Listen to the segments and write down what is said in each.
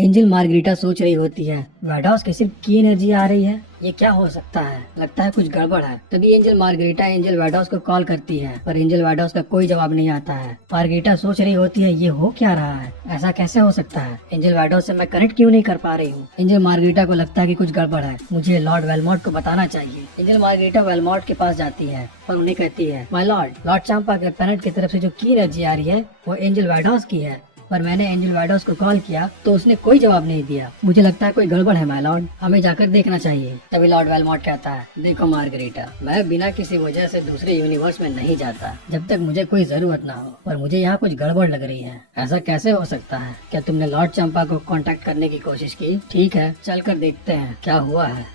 Angel margarita सोच रही होती है, व्हाइट हाउस की सिर्फ की एनर्जी आ रही है, ये क्या हो सकता है, लगता है कुछ गड़बड़ है। तभी Angel Margarita Angel White House को कॉल करती है, पर एंजल व्हाइट हाउस का कोई जवाब नहीं आता है। मार्गरीटा सोच रही होती है, ये हो क्या रहा है, ऐसा कैसे हो सकता है, एंजल व्हाइट हाउस से मैं कनेक्ट क्यों नहीं कर पा रही हूँ। एंजल मार्गरीटा को लगता है कि कुछ गड़बड़ है, मुझे लॉर्ड वेलमोट को बताना चाहिए। एंजल मार्गरीटा वेलमोट के पास जाती है और उन्हें कहती है, माय लॉर्ड चांपा के प्लैनेट की तरफ से जो की एनर्जी आ रही है वो एंजल व्हाइट हाउस की है, पर मैंने एंजल व्हाइट हाउस को कॉल किया तो उसने कोई जवाब नहीं दिया। मुझे लगता है कोई गड़बड़ है माय लॉर्ड, हमें जाकर देखना चाहिए। तभी लॉर्ड वेलमोट कहता है, देखो मार्गरीटा, मैं बिना किसी वजह से दूसरे यूनिवर्स में नहीं जाता जब तक मुझे कोई जरूरत ना हो, पर मुझे यहाँ कुछ गड़बड़ लग रही है। ऐसा कैसे हो सकता है, क्या तुमने लॉर्ड चंपा को कांटेक्ट करने की कोशिश की? ठीक है, चल कर देखते हैं क्या हुआ है।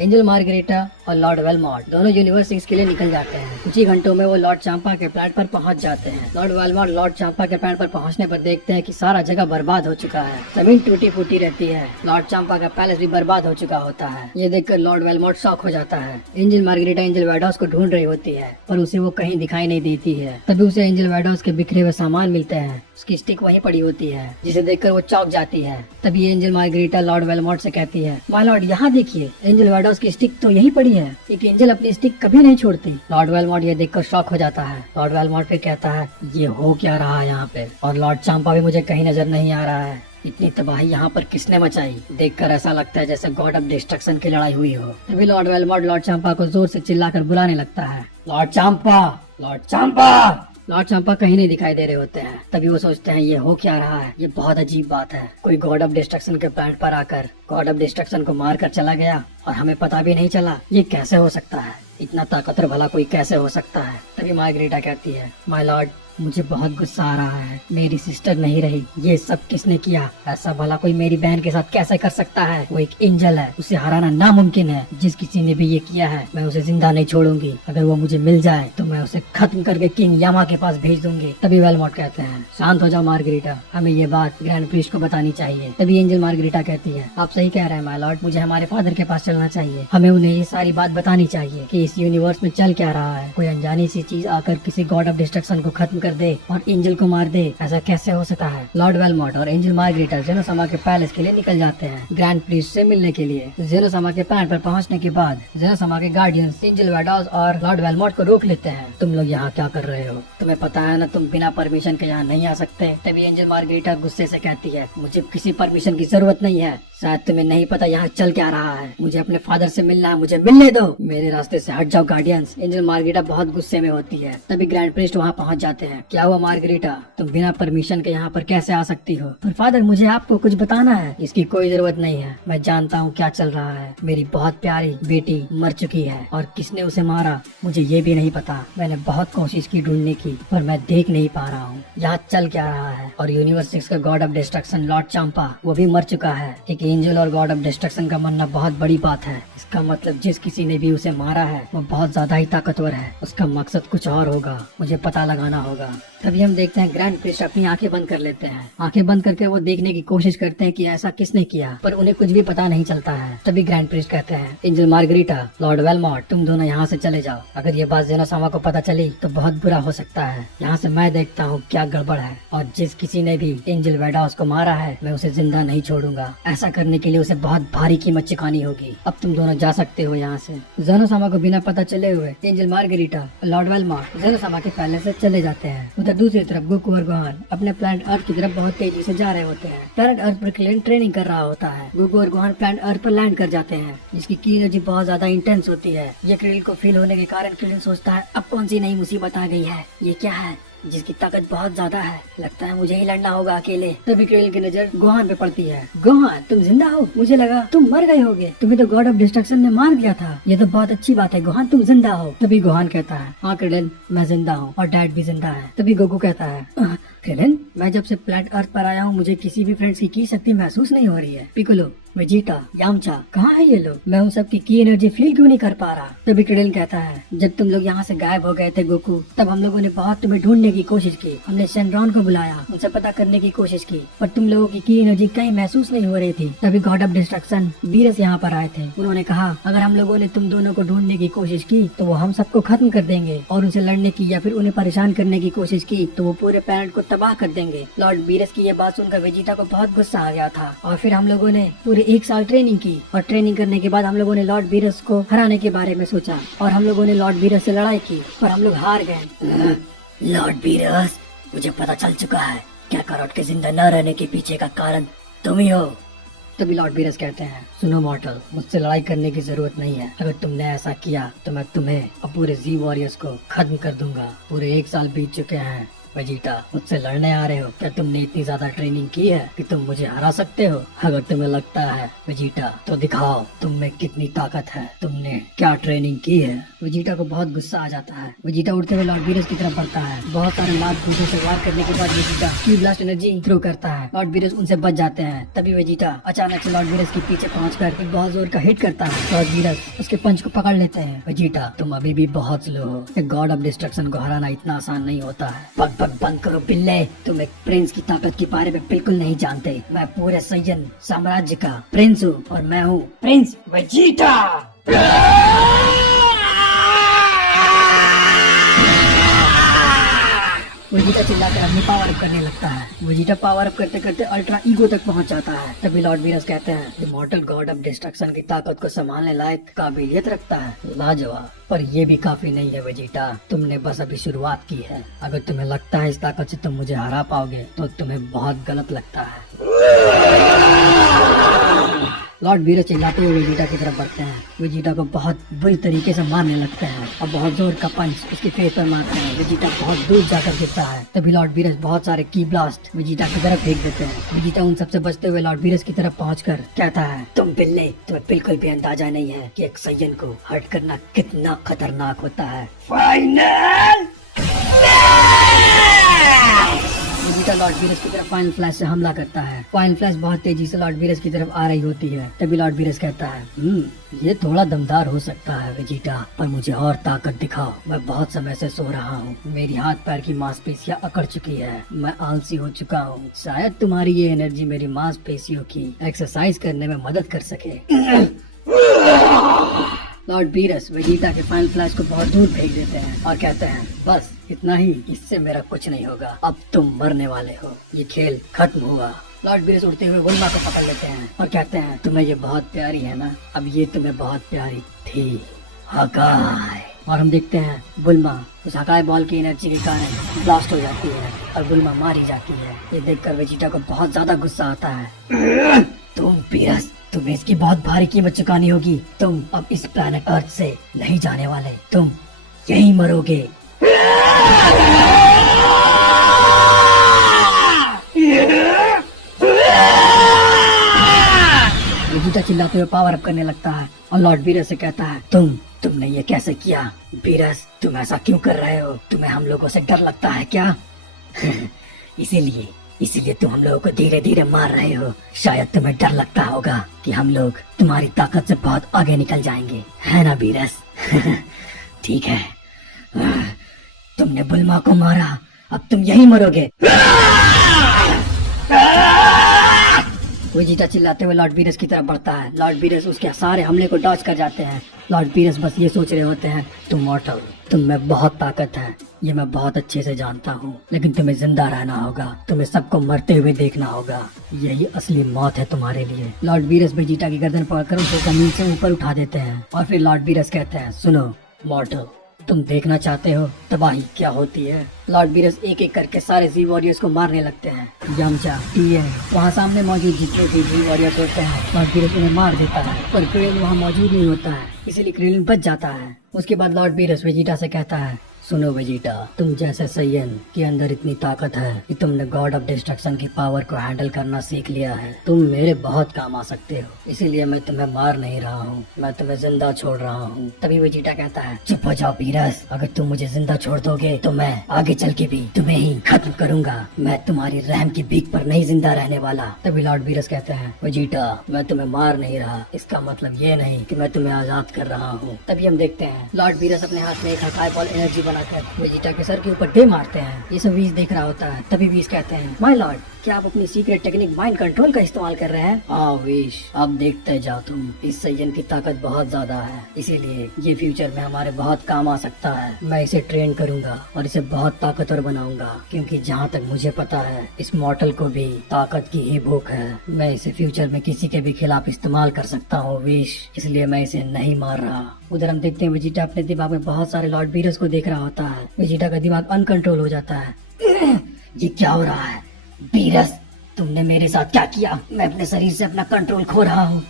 एंजल मार्गरीटा और लॉर्ड वेलमोट दोनों यूनिवर्स 6 के लिए निकल जाते हैं। कुछ ही घंटों में वो लॉर्ड चांपा के प्लैनेट पर पहुंच जाते हैं। लॉर्ड वेलमोट लॉर्ड चांपा के प्लैनेट पर पहुंचने पर देखते हैं कि सारा जगह बर्बाद हो चुका है, जमीन टूटी फूटी रहती है, लॉर्ड चांपा का पैलेस भी बर्बाद हो चुका होता है। ये देखकर लॉर्ड वेलमोट शॉक हो जाता है। Angel Margarita Angel White House को ढूंढ रही होती है, पर उसे वो कहीं दिखाई नहीं देती है। तभी उसे एंजल व्हाइट हाउस के बिखरे हुए सामान मिलते हैं, उसकी स्टिक वहीं पड़ी होती है, जिसे देखकर वो चौंक जाती है। तभी एंजल मार्गरीटा लॉर्ड वेलमोट से कहती है, माय लॉर्ड यहाँ देखिए, एंजल व्हाइट हाउस की स्टिक तो यहीं पड़ी है, एक एंजल अपनी स्टिक कभी नहीं छोड़ती। लॉर्ड वेलमोट ये देखकर शॉक हो जाता है। लॉर्ड वेलमोट फिर कहता है, ये हो क्या रहा है यहाँ पे, और लॉर्ड चांपा भी मुझे कहीं नजर नहीं आ रहा है। इतनी तबाही यहाँ पर किसने मचाई, देखकर ऐसा लगता है जैसे गॉड ऑफ डिस्ट्रक्शन की लड़ाई हुई हो। तभी लॉर्ड वेलमोट लॉर्ड चांपा को जोर से चिल्लाकर बुलाने लगता है, Lord Champa, Lord Champa. Lord Champa कहीं नहीं दिखाई दे रहे होते हैं। तभी वो सोचते हैं, ये हो क्या रहा है, ये बहुत अजीब बात है, कोई गॉड ऑफ डिस्ट्रक्शन के प्लैनेट पर आकर गॉड ऑफ डिस्ट्रक्शन को मार कर चला गया और हमें पता भी नहीं चला, ये कैसे हो सकता है, इतना ताकतवर भला कोई कैसे हो सकता है। तभी मार्गरीटा कहती है, माय लॉर्ड, मुझे बहुत गुस्सा आ रहा है, मेरी सिस्टर नहीं रही, ये सब किसने किया, ऐसा भला कोई मेरी बहन के साथ कैसे कर सकता है, वो एक एंजल है, उसे हराना नामुमकिन है, जिस किसी ने भी ये किया है मैं उसे जिंदा नहीं छोड़ूंगी, अगर वो मुझे मिल जाए तो मैं उसे खत्म करके किंग यामा के पास भेज दूंगी। तभी वेलमोट कहते हैं, शांत हो जाओ मार्गरीटा, हमें ये बात ग्रैंड प्रीस्ट को बतानी चाहिए। तभी एंजल मार्गरीटा कहती है, आप सही कह रहे हैं माय लॉर्ड, मुझे हमारे फादर के पास चलना चाहिए, हमें उन्हें ये सारी बात बतानी चाहिए कि इस यूनिवर्स में चल क्या रहा है, कोई अनजानी सी चीज आकर किसी गॉड ऑफ डिस्ट्रक्शन को खत्म कर दे और एंजल को मार दे, ऐसा कैसे हो सकता है। लॉर्ड वेलमोट और एंजल मार्गरीटा जेनोसामा के पैलेस के लिए निकल जाते हैं ग्रैंड प्रीस्ट से मिलने के लिए। जेनोसामा के प्लैनेट पर पहुंचने के बाद जेनोसामा के गार्डियंस एंजल व्हाइट हाउस और लॉर्ड वेलमोट को रोक लेते हैं। तुम लोग यहाँ क्या कर रहे हो, तुम्हें पता है ना तुम बिना परमिशन के यहाँ नहीं आ सकते। तभी एंजल मार्गरीटा गुस्से से कहती है, मुझे किसी परमिशन की जरूरत नहीं है, शायद तुम्हें नहीं पता यहाँ चल क्या रहा है, मुझे अपने फादर से मिलना है, मुझे मिलने दो, मेरे रास्ते से हट जाओ गार्डियंस। एंजल मार्गरीटा बहुत गुस्से में होती है। तभी ग्रैंड प्रीस्ट वहाँ पहुँच जाते हैं। क्या हुआ मार्गरीटा, तुम बिना परमिशन के यहाँ पर कैसे आ सकती हो? पर फादर, मुझे आपको कुछ बताना है। इसकी कोई जरूरत नहीं है, मैं जानता हूँ क्या चल रहा है, मेरी बहुत प्यारी बेटी मर चुकी है और किसने उसे मारा मुझे ये भी नहीं पता। मैंने बहुत कोशिश की ढूंढने की, पर मैं देख नहीं पा रहा हूँ यहाँ चल क्या रहा है। और यूनिवर्स 6 का God of destruction Lord Champa वो भी मर चुका है। एक एंजल और गॉड ऑफ डिस्ट्रक्शन का मरना बहुत बड़ी बात है। इसका मतलब जिस किसी ने भी उसे मारा है वो बहुत ज्यादा ही ताकतवर है, उसका मकसद कुछ और होगा, मुझे पता लगाना होगा। तभी हम देखते हैं ग्रैंड प्रीस्ट अपनी आंखें बंद कर लेते हैं। आंखें बंद करके वो देखने की कोशिश करते हैं कि ऐसा किसने किया, पर उन्हें कुछ भी पता नहीं चलता है। तभी ग्रैंड प्रीस्ट कहते हैं, एंजल मार्गरीटा, लॉर्ड वेलमोट, तुम दोनों यहाँ से चले जाओ, अगर ये बात जेनोसामा को पता चली तो बहुत बुरा हो सकता है। यहाँ से मैं देखता हूँ क्या गड़बड़ है, और जिस किसी ने भी एंजल व्हाइट हाउस को मारा है मैं उसे जिंदा नहीं छोड़ूंगा। ऐसा करने के लिए उसे बहुत भारी कीमत चुकानी होगी। अब तुम दोनों जा सकते हो यहाँ से। जेनोसामा को बिना पता चले हुए एंजल मार्गरीटा और लॉर्ड वेलमोट जेनोसामा के पैलेस से चले जाते हैं। उधर दूसरी तरफ गोकू और गोहान अपने प्लैनेट अर्थ की तरफ बहुत तेजी से जा रहे होते हैं। प्लैनेट अर्थ पर क्लिन ट्रेनिंग कर रहा होता है। गोकू और गोहान प्लैनेट अर्थ पर लैंड कर जाते हैं, जिसकी की एनर्जी बहुत ज्यादा इंटेंस होती है। ये क्रिल को फील होने के कारण क्रिल सोचता है, अब कौन सी नई मुसीबत आ गई है, ये क्या है जिसकी ताकत बहुत ज्यादा है, लगता है मुझे ही लड़ना होगा अकेले। तभी क्रिल की नजर गोहान पे पड़ती है। गोहान, तुम जिंदा हो? मुझे लगा तुम मर गए होगे, तुम्हें तो गॉड ऑफ डिस्ट्रक्शन ने मार दिया था। ये तो बहुत अच्छी बात है गोहान, तुम जिंदा हो। तभी गोहान कहता है, हाँ क्रिलन, मैं जिंदा हूँ और डैड भी जिंदा है। तभी गोकू कहता है, क्रिलन, मैं जब से प्लैनेट अर्थ पर आया हूँ मुझे किसी भी फ्रेंड्स की शक्ति महसूस नहीं हो रही है। पिकोलो, वेजिटा, यामचा, कहाँ है ये लोग? मैं उन सब की एनर्जी फील क्यों नहीं कर पा रहा? तभी क्रिडल कहता है, जब तुम लोग यहाँ से गायब हो गए थे गोकू, तब हम लोगों ने बहुत तुम्हें ढूंढने की कोशिश की। हमने शेनरॉन को बुलाया, उनसे पता करने की कोशिश की, पर तुम लोगों की एनर्जी कहीं महसूस नहीं हो रही थी। तभी गॉड ऑफ डिस्ट्रक्शन बीरस यहाँ पर आए थे। उन्होंने कहा, अगर हम लोगों ने तुम दोनों को ढूंढने की कोशिश की तो वो हम सबको खत्म कर देंगे, और उनसे लड़ने की या फिर उन्हें परेशान करने की कोशिश की तो वो पूरे प्लैनेट को तबाह कर देंगे। लॉर्ड बीरस की ये बात सुनकर वेजिटा को बहुत गुस्सा आ गया था और फिर हम लोगों ने पूरे 1 साल ट्रेनिंग की और ट्रेनिंग करने के बाद हम लोगों ने लॉर्ड बीरस को हराने के बारे में सोचा और हम लोगों ने लॉर्ड बीरस से लड़ाई की पर हम लोग हार गए। लॉर्ड बीरस, मुझे पता चल चुका है क्या कैरोट के जिंदा न रहने के पीछे का कारण तुम ही हो। तभी लॉर्ड बीरस कहते हैं, सुनो मॉर्टल, मुझसे लड़ाई करने की जरूरत नहीं है। अगर तुमने ऐसा किया तो मैं तुम्हें और पूरे जी वॉरियर्स को खत्म कर दूंगा। पूरे 1 साल बीत चुके हैं। वेजिटा, मुझसे लड़ने आ रहे हो? क्या तुमने इतनी ज्यादा ट्रेनिंग की है कि तुम मुझे हरा सकते हो? अगर तुम्हें लगता है वेजिटा तो दिखाओ तुम में कितनी ताकत है, तुमने क्या ट्रेनिंग की है। वेजिटा को बहुत गुस्सा आ जाता है। वेजिटा उड़ते हुए लॉर्ड बीरस की तरफ बढ़ता है। बहुत सारे लात कूदों से वार करने के बाद वेजिटा की ब्लास्ट एनर्जी थ्रो करता है। लॉर्ड बीरस उनसे बच जाते हैं। तभी वेजिटा अचानक से लॉर्ड बीरस के पीछे पहुंचकर एक बहुत जोर का हिट करता है। लॉर्ड बीरस उसके पंच को पकड़ लेते हैं। वेजिटा, तुम अभी भी बहुत स्लो हो। एक गॉड ऑफ डिस्ट्रक्शन को हराना इतना आसान नहीं होता है। बंद करो बिल्ले, तुम एक प्रिंस की ताकत के बारे में बिल्कुल नहीं जानते। मैं पूरे सैयन साम्राज्य का प्रिंस हूँ और मैं हूँ प्रिंस वेजिटा। वेजिटा चिल्लाकर अपनी पावर अप करने लगता है। वेजिटा पावर अप करते करते अल्ट्रा ईगो तक पहुंच जाता है। तभी लॉर्ड बीरस कहते हैं, इमॉर्टल गॉड ऑफ डिस्ट्रक्शन की ताकत को संभालने लायक काबिलियत रखता है। लाजवाब, पर ये भी काफी नहीं है वेजिटा, तुमने बस अभी शुरुआत की है। अगर तुम्हें लगता है इस ताकत से तुम मुझे हरा पाओगे तो तुम्हें बहुत गलत लगता है। लॉर्ड बीरस चिल्लाते हुए वेजिटा की तरफ बढ़ते हैं। वेजिटा को बहुत बुरी तरीके से मारने लगते हैं और बहुत जोर का पंच उसके फेस पर मारते हैं। वेजिटा बहुत दूर जाकर गिरता है। तभी लॉर्ड बीरस बहुत सारे की ब्लास्ट वेजिटा की तरफ फेंक देते हैं। वेजिटा उन सबसे बचते हुए लॉर्ड बीरस की तरफ पहुंचकर कहता है, तुम बिल्ले, तुम्हें बिल्कुल भी अंदाजा नहीं है कि एक सैयन को हर्ट करना कितना खतरनाक होता है। फाइनल वेजिटा लॉर्ड बीरस की तरफ फाइनल फ्लैश से हमला करता है। फाइनल फ्लैश बहुत तेजी से लॉर्ड बीरस की तरफ आ रही होती है। तभी लॉर्ड बीरस कहता है, ये थोड़ा दमदार हो सकता है वेजिटा, पर मुझे और ताकत दिखाओ। मैं बहुत समय से सो रहा हूँ, मेरी हाथ पैर की मांसपेशियां अकड़ चुकी है, मैं आलसी हो चुका हूँ। शायद तुम्हारी ये एनर्जी मेरी मांसपेशियों की एक्सरसाइज करने में मदद कर सके। लॉर्ड बीरस वेजिटा के फाइनल फ्लैश को बहुत दूर फेंक देते हैं और कहते हैं, बस इतना ही, इससे मेरा कुछ नहीं होगा, अब तुम मरने वाले हो, ये खेल खत्म हुआ। लॉर्ड बीरस उड़ते हुए बुल्मा को पकड़ लेते हैं और कहते हैं, तुम्हें ये बहुत प्यारी है ना? अब ये तुम्हें बहुत प्यारी थी, हकाय। और हम देखते हैं बुल्मा उस हकाय बॉल की एनर्जी के कारण ब्लास्ट हो जाती है और बुल्मा मारी जाती है। ये देखकर वेजिटा को बहुत ज्यादा गुस्सा आता है। तुम बीरस, तुम्हें इसकी बहुत भारी कीमत चुकानी होगी। तुम अब इस प्लैनेट अर्थ से नहीं जाने वाले, तुम यहीं मरोगे। वेजिटा चिल्लाते हुए पावर अप करने लगता है और लॉर्ड बीरस से कहता है, तुमने ये कैसे किया? बीरस, तुम ऐसा क्यों कर रहे हो? तुम्हें हम लोगों से डर लगता है क्या? इसीलिए तुम हम लोगों को धीरे धीरे मार रहे हो। शायद तुम्हें डर लगता होगा कि हम लोग तुम्हारी ताकत से बहुत आगे निकल जाएंगे, है ना बीरस? ठीक है, तुमने बुल्मा को मारा, अब तुम यहीं मरोगे। वेजिटा चिल्लाते हुए लॉर्ड बीरस की तरफ बढ़ता है। लॉर्ड बीरस उसके सारे हमले को डॉज कर जाते हैं। लॉर्ड बीरस बस ये सोच रहे होते हैं, तुम मॉर्टल, तुम में बहुत ताकत है, ये मैं बहुत अच्छे से जानता हूँ, लेकिन तुम्हें जिंदा रहना होगा, तुम्हें सबको मरते हुए देखना होगा, यही असली मौत है तुम्हारे लिए। लॉर्ड बीरस वेजिटा की गर्दन पकड़कर उसे जमीन से ऊपर उठा देते हैं और फिर लॉर्ड बीरस कहते हैं, सुनो मॉर्टल, तुम देखना चाहते हो तबाही क्या होती है? लॉर्ड बीरस एक एक करके सारे जी वॉरियर्स को मारने लगते हैं। यमचा, टीएन, वहाँ सामने मौजूद जितने भी जी वॉरियर्स होते हैं लॉर्ड बीरस उन्हें मार देता है, पर क्रेलिन वहाँ मौजूद नहीं होता है, इसीलिए क्रेलिन बच जाता है। उसके बाद लॉर्ड बीरस वेजिटा से कहता है, सुनो वेजिटा, तुम जैसे सैयन के अंदर इतनी ताकत है कि तुमने गॉड ऑफ डिस्ट्रक्शन की पावर को हैंडल करना सीख लिया है। तुम मेरे बहुत काम आ सकते हो, इसीलिए मैं तुम्हें मार नहीं रहा हूँ, मैं तुम्हें जिंदा छोड़ रहा हूँ। तभी वेजिटा कहता है, चुप हो जाओ बीरस, अगर तुम मुझे जिंदा छोड़ दोगे तो मैं आगे चल के भी तुम्हें ही खत्म करूंगा, मैं तुम्हारी रहम की भीख पर नहीं जिंदा रहने वाला। तभी लॉर्ड बीरस कहते हैं, वेजिटा, मैं तुम्हें मार नहीं रहा, इसका मतलब ये नहीं कि मैं तुम्हें आजाद कर रहा हूँ। तभी हम देखते हैं लॉर्ड बीरस अपने हाथ में एक हकाय बॉल एनर्जी बनाकर वेजिटा के सर के ऊपर दे मारते हैं। ये सब वीज देख रहा होता है। तभी वीज कहते हैं, माय लॉर्ड, क्या आप अपनी सीक्रेट टेक्निक माइंड कंट्रोल का इस्तेमाल कर रहे हैं? हाँ विश, अब देखते जाओ तुम, इस सैयन की ताकत बहुत ज्यादा है, इसीलिए ये फ्यूचर में हमारे बहुत काम आ सकता है। मैं इसे ट्रेन करूंगा और इसे बहुत ताकतवर बनाऊंगा, क्योंकि जहाँ तक मुझे पता है इस मॉर्टल को भी ताकत की ही भूख है। मैं इसे फ्यूचर में किसी के भी खिलाफ इस्तेमाल कर सकता हूँ विश, इसलिए मैं इसे नहीं मार रहा। उधर हम देखते हैं वेजिटा अपने दिमाग में बहुत सारे लॉर्ड बीरस को देख रहा होता है। वेजिटा का दिमाग अनकंट्रोल हो जाता है। ये क्या हो रहा है? बीरस, तुमने मेरे साथ क्या किया? मैं अपने शरीर से अपना कंट्रोल खो रहा हूँ।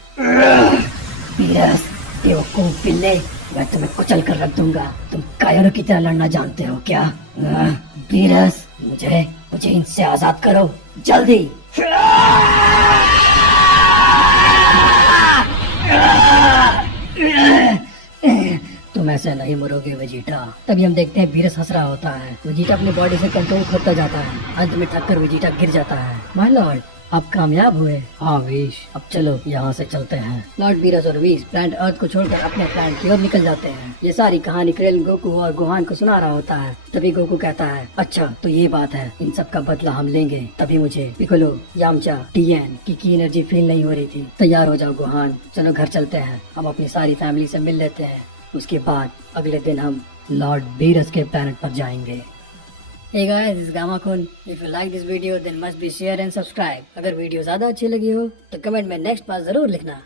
बीरस, बेवकूफ पिल्ले, मैं तुम्हें कुचल कर रख दूंगा। तुम कायरों की तरह लड़ना जानते हो क्या? बीरस, मुझे इनसे आजाद करो, जल्दी। तुम ऐसे नहीं मरोगे वेजिटा। तभी हम देखते हैं बीरस हंस रहा होता है। वेजिटा अपनी बॉडी से कंट्रोल खोता जाता है। अंत में थककर वेजिटा गिर जाता है। माय लॉर्ड, आप कामयाब हुए। हाँ विश, अब चलो यहाँ से चलते हैं। लॉर्ड बीरस और विश प्लैनेट अर्थ को छोड़कर अपने प्लैनेट की ओर निकल जाते हैं। ये सारी कहानी क्रेल गोकू और गोहान को सुना रहा होता है। तभी गोकू कहता है, अच्छा तो ये बात है, इन सब का बदला हम लेंगे। तभी मुझे पिकोलो, यामचा, टीएन की एनर्जी फील नहीं हो रही थी। तैयार हो जाओ गोहान, चलो घर चलते हैं। हम अपनी सारी फैमिली से मिल लेते हैं। उसके बाद अगले दिन हम लॉर्ड बीरस के प्लैनेट पर जाएंगे। Hey guys, this is Gamakun. If you like this video then must be share and subscribe. अगर वीडियो ज्यादा अच्छी लगी हो तो कमेंट में नेक्स्ट पार्ट जरूर लिखना।